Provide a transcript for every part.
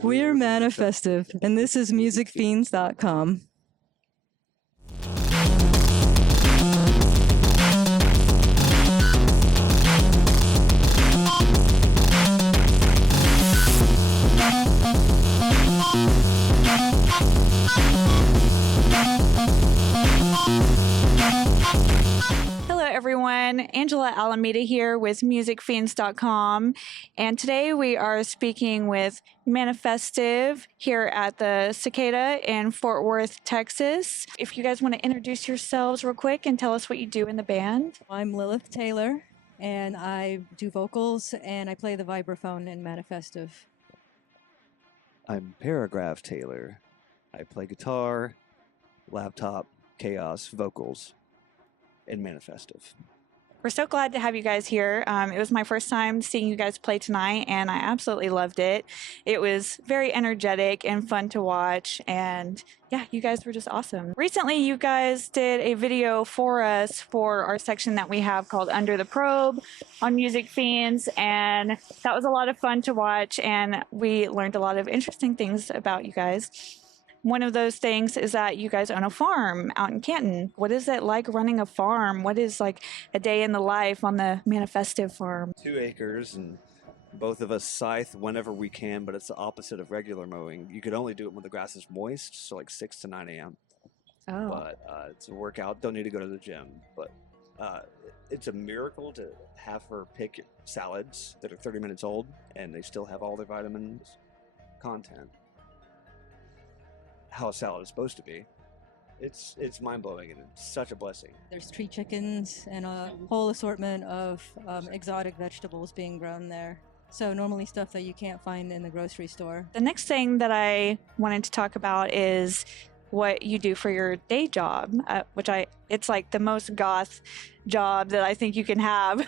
We're ManifestiV, and this is MusicFiends.com. Hello everyone, Angela Alameda here with MusicFiends.com, and today we are speaking with ManifestiV here at the Cicada in Fort Worth, Texas. If you guys want to introduce yourselves real quick and tell us what you do in the band. I'm Lillith Taylor, and I do vocals, and I play the vibraphone in ManifestiV. I'm Paragraph Taylor. I play guitar, laptop, chaos, vocals, and ManifestiV. We're so glad to have you guys here. It was my first time seeing you guys play tonight, and I absolutely loved it. It was very energetic and fun to watch, and yeah, you guys were just awesome. Recently, you guys did a video for us for our section that we have called Under the Probe on Music Fiends, and that was a lot of fun to watch, and we learned a lot of interesting things about you guys. One of those things is that you guys own a farm out in Canton. What is it like running a farm? What is like a day in the life on the ManifestiV farm? 2 acres, and both of us scythe whenever we can, but it's the opposite of regular mowing. You could only do it when the grass is moist, so like 6 to 9 a.m. Oh. But it's a workout. Don't need to go to the gym. But it's a miracle to have her pick salads that are 30 minutes old, and they still have all their vitamins content. How a salad is supposed to be. It's mind-blowing, and it's such a blessing. There's tree chickens and a whole assortment of exotic vegetables being grown there. So normally stuff that you can't find in the grocery store. The next thing that I wanted to talk about is what you do for your day job, it's like the most goth job that I think you can have,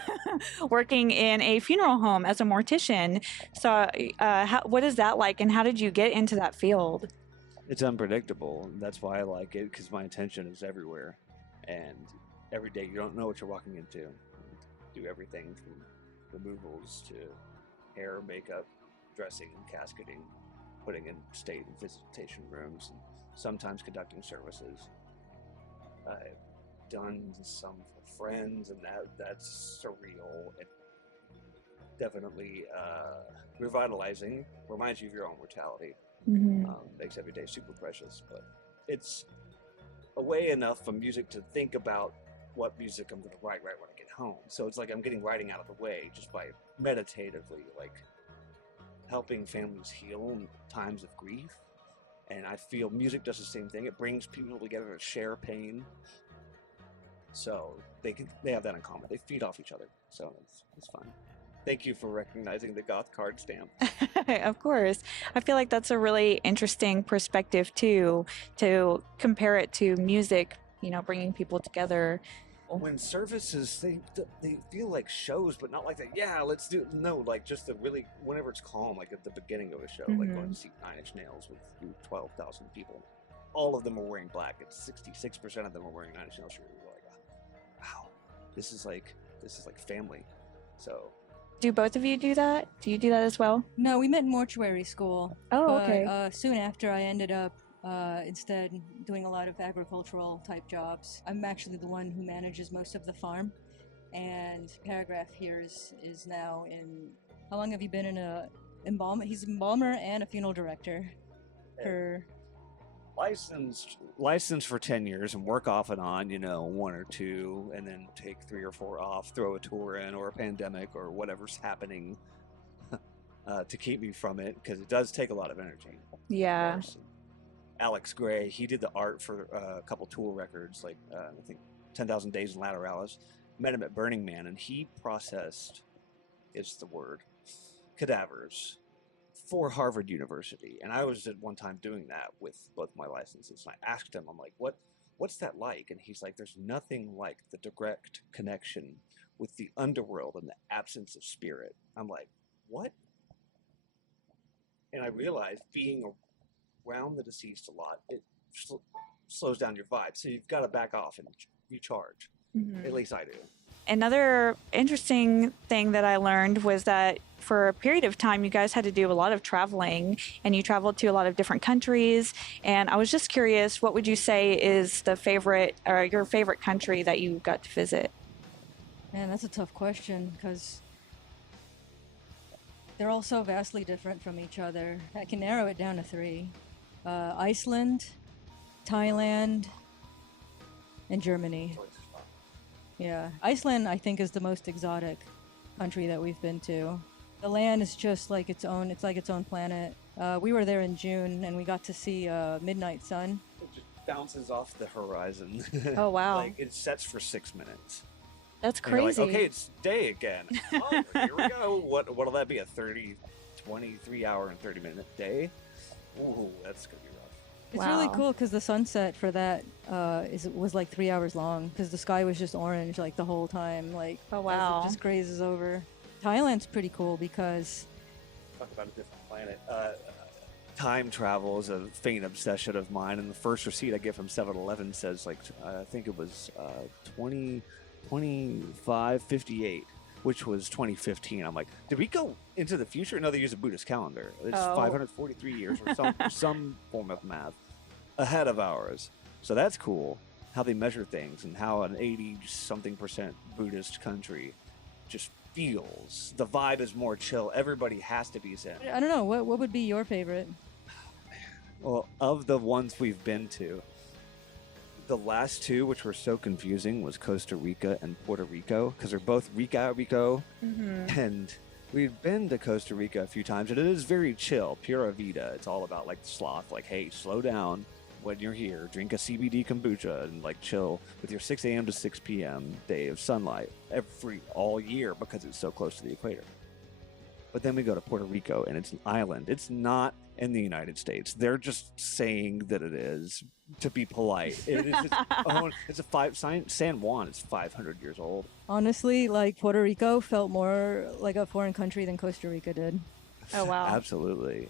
working in a funeral home as a mortician. So what is that like, and how did you get into that field? It's unpredictable. That's why I like it, because my attention is everywhere. And every day you don't know what you're walking into. Do everything from removals to hair, makeup, dressing, casketing, putting in state and visitation rooms, and sometimes conducting services. I've done some for friends, and that's surreal and definitely revitalizing. Reminds you of your own mortality. Mm-hmm. Makes every day super precious, but it's a way enough for music to think about what music I'm going to write right when I get home. So it's like I'm getting writing out of the way just by meditatively, like helping families heal in times of grief. And I feel music does the same thing. It brings people together to share pain. So they have that in common. They feed off each other. So it's fun. Thank you for recognizing the goth card stamp. Of course. I feel like that's a really interesting perspective too, to compare it to music, bringing people together. When services, they feel like shows, but not like that. Yeah, let's do it. No, like just whenever it's calm, like at the beginning of a show, like going to see 9 Inch Nails with 12,000 people. All of them are wearing black. It's 66% of them are wearing 9 Inch Nails shirts. We're like, wow, this is like family. So. Do both of you do that? Do you do that as well? No, we met in mortuary school. Oh, but, okay. Soon after, I ended up instead doing a lot of agricultural type jobs. I'm actually the one who manages most of the farm, and Paragraph here is now in. How long have you been in a embalmer? He's an embalmer and a funeral director. Licensed for 10 years and work off and on, 1 or 2, and then take 3 or 4 off, throw a tour in or a pandemic or whatever's happening to keep me from it, because it does take a lot of energy. Yeah. Alex Gray, he did the art for a couple Tool records, like I think 10,000 Days in Lateralis. Met him at Burning Man, and he processed, it's the word, cadavers for Harvard University. And I was at one time doing that with both my licenses. And I asked him, I'm like, what's that like? And he's like, there's nothing like the direct connection with the underworld and the absence of spirit. I'm like, what? And I realized being around the deceased a lot, it slows down your vibe. So you've got to back off and recharge. Mm-hmm. At least I do. another interesting thing that I learned was that for a period of time, you guys had to do a lot of traveling, and you traveled to a lot of different countries. And I was just curious, what would you say is the favorite or your favorite country that you got to visit? Man, that's a tough question because they're all so vastly different from each other. I can narrow it down to three: Iceland, Thailand, and Germany. Yeah, Iceland I think is the most exotic country that we've been to. The land is just like its own. It's like its own planet. We were there in June, and we got to see midnight sun. It just bounces off the horizon. Oh, wow. Like it sets for 6 minutes. That's And you're crazy. like, okay, it's day again. Oh, here we go. What'll that be? A 23 hour and 30-minute day? Ooh, that's gonna be rough. It's really cool because the sunset for that was like 3 hours long because the sky was just orange like the whole time. Like, oh wow, as it just grazes over. Thailand's pretty cool because talk about a different planet. Time travel is a faint obsession of mine, and the first receipt I get from 7-Eleven says like I think it was 2558, which was 2015. I'm like, did we go into the future? No, they use a Buddhist calendar. It's 543 years or some form of math ahead of ours. So that's cool how they measure things and how an 80-something% Buddhist country just feels. The vibe is more chill. Everybody has to be zen. I don't know. What would be your favorite? Well, of the ones we've been to, the last two, which were so confusing, was Costa Rica and Puerto Rico, because they're both Rico, and we've been to Costa Rica a few times, and it is very chill, pura vida. It's all about like sloth, like, hey, slow down when you're here, drink a CBD kombucha, and like chill with your 6 a.m. to 6 p.m. day of sunlight all year because it's so close to the equator. But then we go to Puerto Rico, and it's an island. It's not in the United States. They're just saying that it is to be polite. It is its own. San Juan is 500 years old. Honestly, like Puerto Rico felt more like a foreign country than Costa Rica did. Oh wow. Absolutely.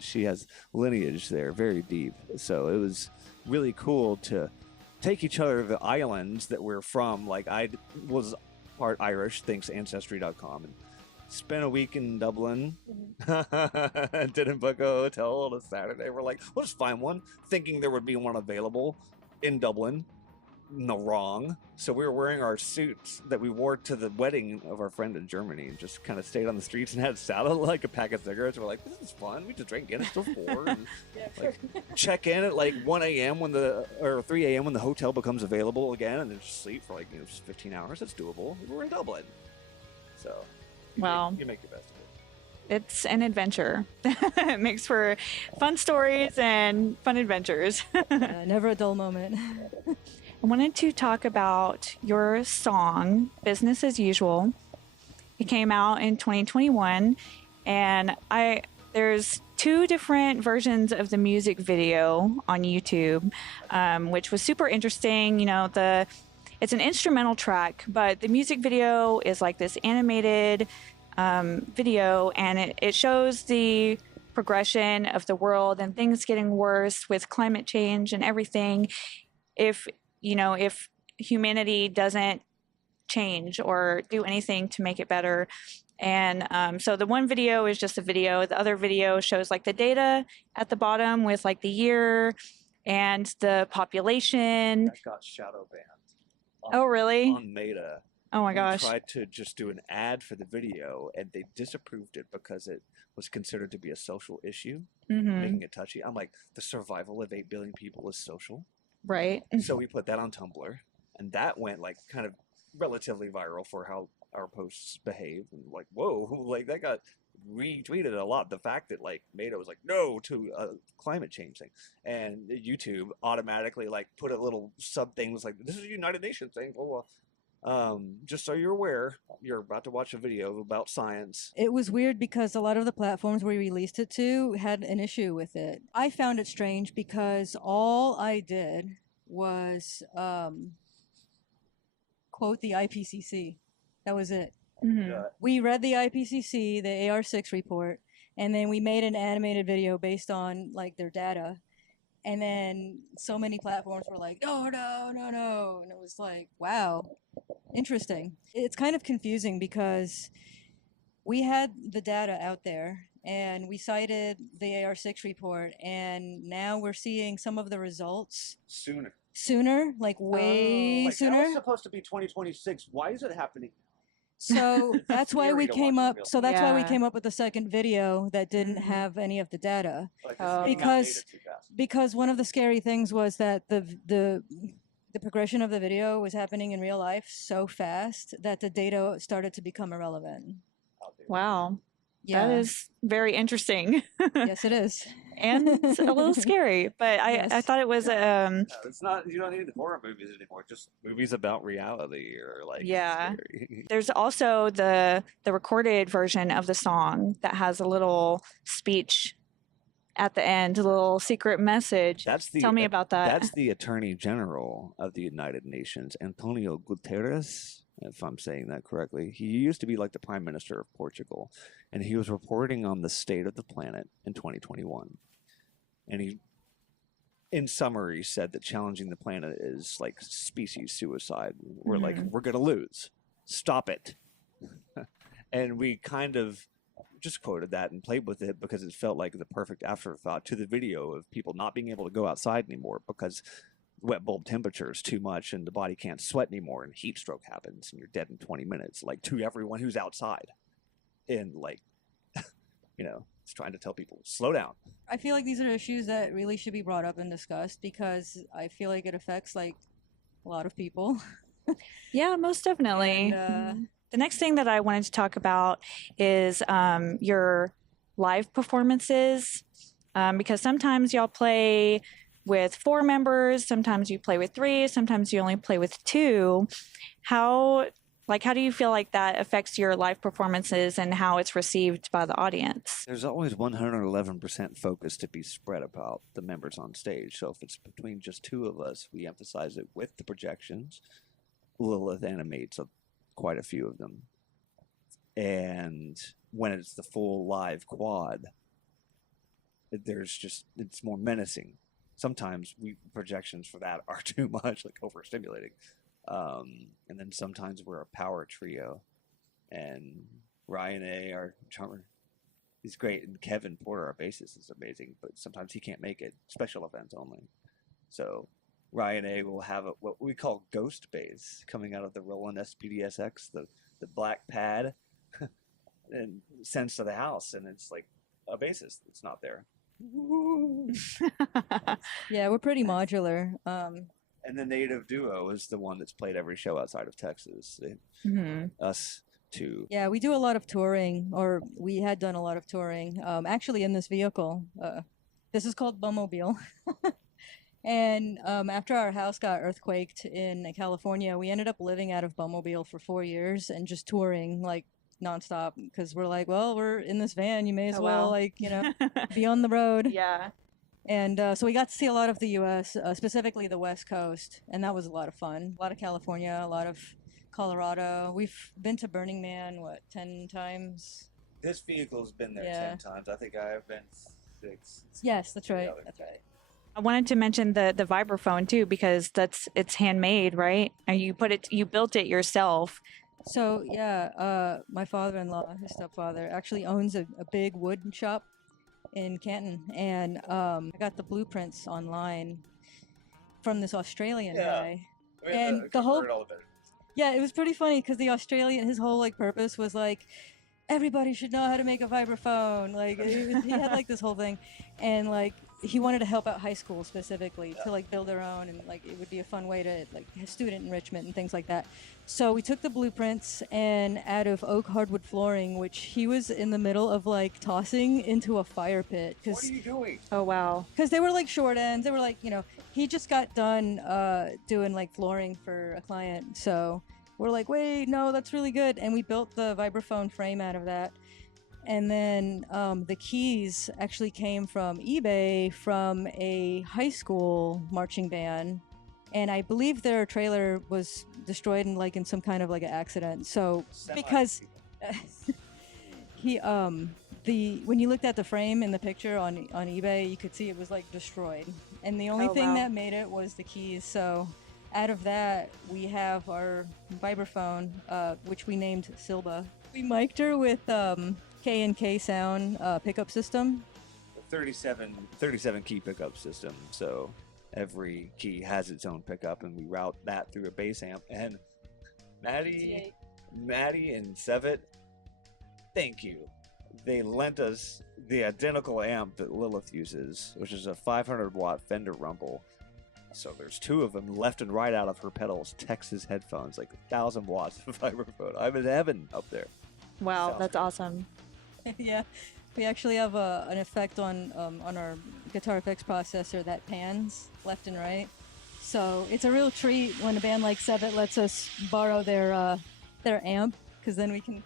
She has lineage there, very deep. So it was really cool to take each other to the islands that we're from. Like I was part Irish, thanks Ancestry.com, and spent a week in Dublin. Didn't book a hotel on a Saturday. We're like, we'll just find one, thinking there would be one available in Dublin. No, wrong. So we were wearing our suits that we wore to the wedding of our friend in Germany, and just kind of stayed on the streets and had salad, like a pack of cigarettes. We're like, this is fun. We just drank Guinness till 4. And, check in at like 1 a.m. or 3 a.m. when the hotel becomes available again, and then just sleep for like 15 hours. That's doable. We're in Dublin, so you make the best of it. It's an adventure. It makes for fun stories and fun adventures. Never a dull moment. I wanted to talk about your song, Business as Usual. It came out in 2021, and there's 2 different versions of the music video on YouTube, which was super interesting. You know, it's an instrumental track, but the music video is like this animated video, and it shows the progression of the world and things getting worse with climate change and everything. If humanity doesn't change or do anything to make it better. And so the one video is just a video. The other video shows like the data at the bottom with like the year and the population. That got shadow banned. Oh, really? On Meta. Oh my gosh. We tried to just do an ad for the video, and they disapproved it because it was considered to be a social issue, making it touchy. I'm like, the survival of 8 billion people is social. Right. So we put that on Tumblr, and that went like kind of relatively viral for how our posts behaved. And like, whoa, like that got retweeted a lot. The fact that like Meta was like no to a climate change thing, and YouTube automatically like put a little sub thing was like, this is a United Nations thing. Well, just so you're aware, you're about to watch a video about science. It was weird because a lot of the platforms we released it to had an issue with it. I found it strange because all I did was quote the IPCC. That was it. We read the IPCC, the AR6 report, and then we made an animated video based on like their data. And then so many platforms were like, no, and it was like, wow. interesting. It's kind of confusing because we had the data out there and we cited the AR6 report, and now we're seeing some of the results sooner, like way Like, sooner. that was supposed to be 2026. Why is it happening? So that's why we came up. So that's why we Yeah. came up with the second video that didn't Mhm. have any of the data. Like, Oh. Because one of the scary things was that the progression of the video was happening in real life so fast that the data started to become irrelevant. Wow. Yeah. That is very interesting. Yes, it is. And it's a little scary, but I Yes. thought it was No, it's not. You don't need horror movies anymore. Just movies about reality or like. Yeah. Scary. There's also the recorded version of the song that has a little speech at the end, a little secret message. Tell me about that. That's the Attorney General of the United Nations, Antonio Guterres, if I'm saying that correctly. He used to be like the Prime Minister of Portugal, and he was reporting on the state of the planet in 2021. And he, in summary, said that challenging the planet is like species suicide. We're like, we're going to lose. Stop it. And we kind of just quoted that and played with it because it felt like the perfect afterthought to the video of people not being able to go outside anymore because wet bulb temperature is too much and the body can't sweat anymore and heat stroke happens and you're dead in 20 minutes, like to everyone who's outside. And like, it's trying to tell people, slow down. I feel like these are issues that really should be brought up and discussed because I feel like it affects like a lot of people. Yeah, most definitely. And, the next thing that I wanted to talk about is your live performances, because sometimes y'all play with 4 members, sometimes you play with 3, sometimes you only play with 2. How do you feel like that affects your live performances and how it's received by the audience? There's always 111% focus to be spread about the members on stage. So if it's between just 2 of us, we emphasize it with the projections. Lillith animates quite a few of them. And when it's the full live quad, it's more menacing. Sometimes projections for that are too much, like overstimulating. And then sometimes we're a power trio, and Ryan A, our drummer, he's great, and Kevin Porter, our bassist, is amazing, but sometimes he can't make it, special events only. So Ryan A will have what we call ghost bass coming out of the Roland SPDSX, the black pad, and sends to the house, and it's like a bassist that's not there. yeah, we're pretty modular. And the native duo is the one that's played every show outside of Texas. Us two. Yeah, we do a lot of touring, or we had done a lot of touring. Actually, in this vehicle, this is called Bumobile. And after our house got earthquaked in California, we ended up living out of Bumobile for 4 years and just touring like nonstop because we're like, well, we're in this van, you may as well be on the road. Yeah. And so we got to see a lot of the U.S., specifically the West Coast, and that was a lot of fun. A lot of California, a lot of Colorado. We've been to Burning Man, 10 times? This vehicle's been there 10 times. I think I have been 6. Yes, that's right. That's right. I wanted to mention the vibraphone too because it's handmade, right? And you built it yourself. So yeah, my father-in-law, his stepfather, actually owns a big wood shop in Canton, and I got the blueprints online from this Australian guy. And the whole it was pretty funny because the Australian, his whole like purpose was like, everybody should know how to make a vibraphone. Like he had like this whole thing, and like he wanted to help out high school specifically to like build their own, and like it would be a fun way to like student enrichment and things like that. So we took the blueprints, and out of oak hardwood flooring, which he was in the middle of like tossing into a fire pit. What are you doing? Oh wow! Because they were like short ends. They were like, he just got done doing like flooring for a client. So we're like, wait, no, that's really good. And we built the vibraphone frame out of that. And then the keys actually came from eBay from a high school marching band. And I believe their trailer was destroyed in some kind of like an accident. So because when you looked at the frame in the picture on eBay, you could see it was like destroyed. And the only thing that made it was the keys. So Out of that, we have our vibraphone, which we named Silba. We mic'd her with K&K sound pickup system. 37 key pickup system, so every key has its own pickup, and we route that through a bass amp. And Maddie and Sevet, thank you. They lent us the identical amp that Lillith uses, which is a 500-watt Fender Rumble. So there's two of them left and right out of her pedals, Texas headphones, like 1,000 watts of vibraphone. I'm in heaven up there. Wow, Sounds that's good. awesome. Yeah, we actually have an effect on our guitar effects processor that pans left and right. So it's a real treat when a band like Sevet lets us borrow their amp, because then we can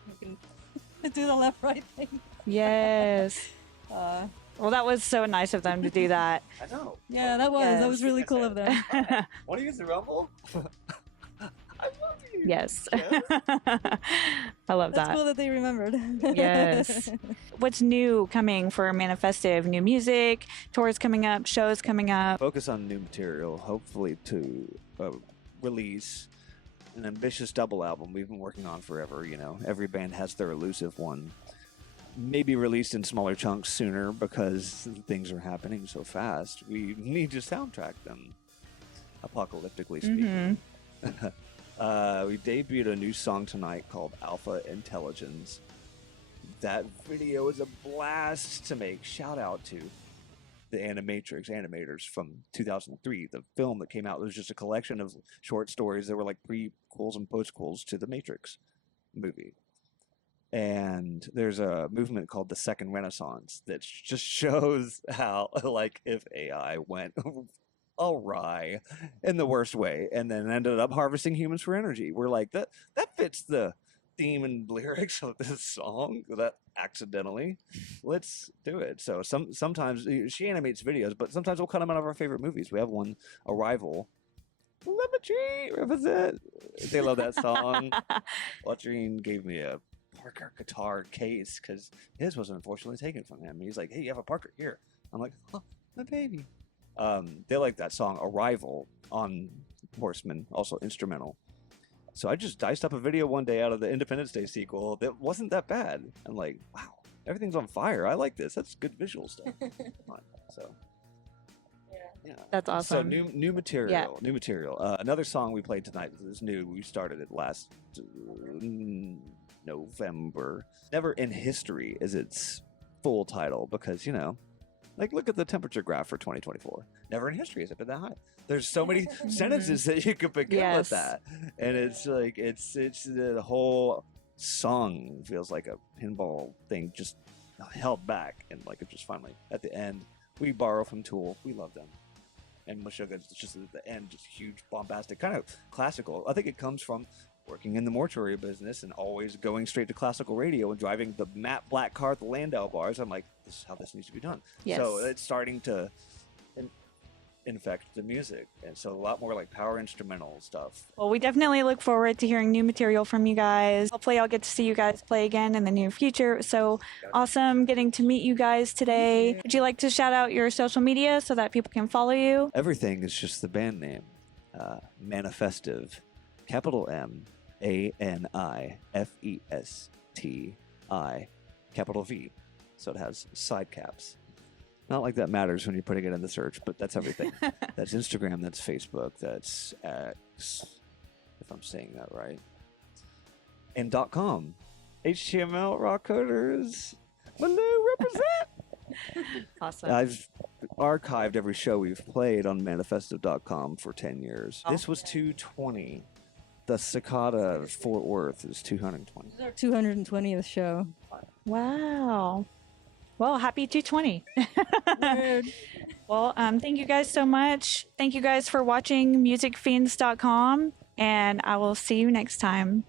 do the left-right thing. Yes. Well, that was so nice of them to do that. I know. Yeah, that was really cool of them. Want to use the Rumble? I love you. Yes. Yeah. I love That's that. cool that they remembered. Yes. What's new coming for ManifestiV? New music, tours coming up, shows coming up. Focus on new material, hopefully to release an ambitious double album we've been working on forever. You know, every band has their elusive one. Maybe released in smaller chunks sooner because things are happening so fast. We need to soundtrack them, apocalyptically speaking. We debuted a new song tonight called Alpha Intelligence. That video is a blast to make. Shout out to the animators from 2003. The film that came out was just a collection of short stories that were like prequels and postquels to the Matrix movie. And there's a movement called the Second Renaissance that just shows how, like, if AI went awry in the worst way and then ended up harvesting humans for energy, we're like, that fits the theme and lyrics of this song. That accidentally, let's do it. So sometimes she animates videos, but sometimes we'll cut them out of our favorite movies. We have one, Arrival. Latrine represent. They love that song. Latrine gave me a Parker guitar case because his was unfortunately taken from him. He's like, "Hey, you have a Parker here." I'm like, "Oh, my baby." They like that song "Arrival" on Horseman, also instrumental. So I just diced up a video one day out of the Independence Day sequel that wasn't that bad. I'm like, "Wow, everything's on fire. I like this. That's good visual stuff." So. Yeah. That's awesome. So new material. Yeah. New material. Another song we played tonight is new. We started it last November. Never in History is its full title because, you know, like look at the temperature graph for 2024. Never in history has it been that high. There's so many sentences that you could pick up with that. And it's like it's the whole song feels like a pinball thing just held back, and like it just finally at the end. We borrow from Tool. We love them. And Meshuggah's just at the end, just huge, bombastic, kind of classical. I think it comes from working in the mortuary business and always going straight to classical radio and driving the matte black car at the Landau bars. I'm like, this is how this needs to be done. Yes. So it's starting to infect the music. And so a lot more like power instrumental stuff. Well, we definitely look forward to hearing new material from you guys. Hopefully I'll get to see you guys play again in the near future. It was so awesome getting to meet you guys today. Would you like to shout out your social media so that people can follow you? Everything is just the band name. ManifestiV, capital MANIFESTI, capital V. So it has side caps. Not like that matters when you're putting it in the search, but that's everything. That's Instagram, that's Facebook, that's X, if I'm saying that right. And .com. HTML rock coders. Malou represent. Awesome. I've archived every show we've played on ManifestiV.com for 10 years. This was 220. The Cicada Fort Worth is 220. This is our 220th show. Wow. Well, happy 220. Word. Well, thank you guys so much. Thank you guys for watching musicfiends.com, and I will see you next time.